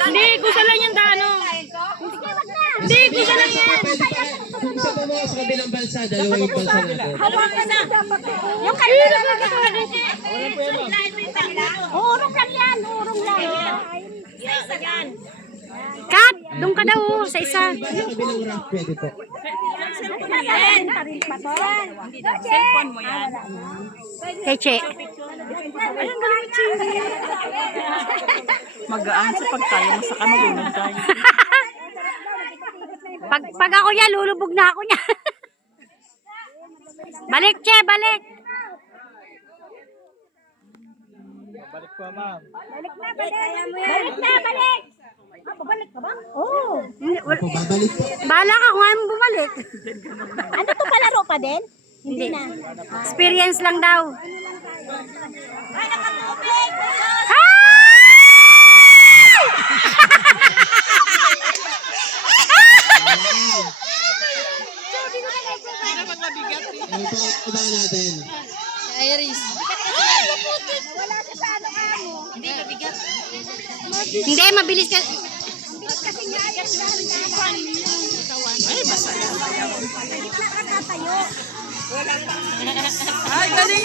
Hindi, gusto lang yung dano. Hindi, gusto lang yan. Isa po mga sa kabilang bansa, dalawa yung bansa natin. Yung kanina Urong lang yan, urong lang. Kat, doon ka daw sa isa. Sa kabilang rank pwede po. Cellphone mo yan. Kay Che. Magaan sa pagtayo mo sa kamalunod tayo. Pag ako yan, lulubog na ako niya. Balik, Che, balik. Balik po, ma'am. Balik na, balik. Pabalik ka ba? Oo. Opo, babalik po. Bahala ka kung ayaw mo bumalik. Ano to, palaro pa din? Hindi na. Experience lang daw. Ay, nakatubig! Ano po ang iba natin? Iris. Wala siya sa ano-ano. Hindi, mabigat. Hindi, mabilis ka. Kasi nga, ay, basta. Nakakatayo. Ay, galing